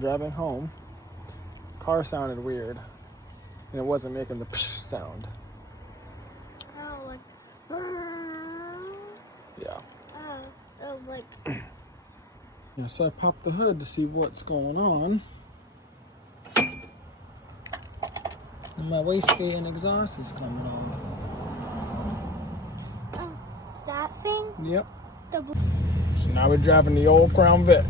Driving home, car sounded weird, and it wasn't making the psh sound. Oh, like. Yeah. Oh, like. Yeah, so I popped the hood to see what's going on. And my wastegate and exhaust is coming off. Oh, that thing? Yep. The. So now we're driving the old Crown Vic.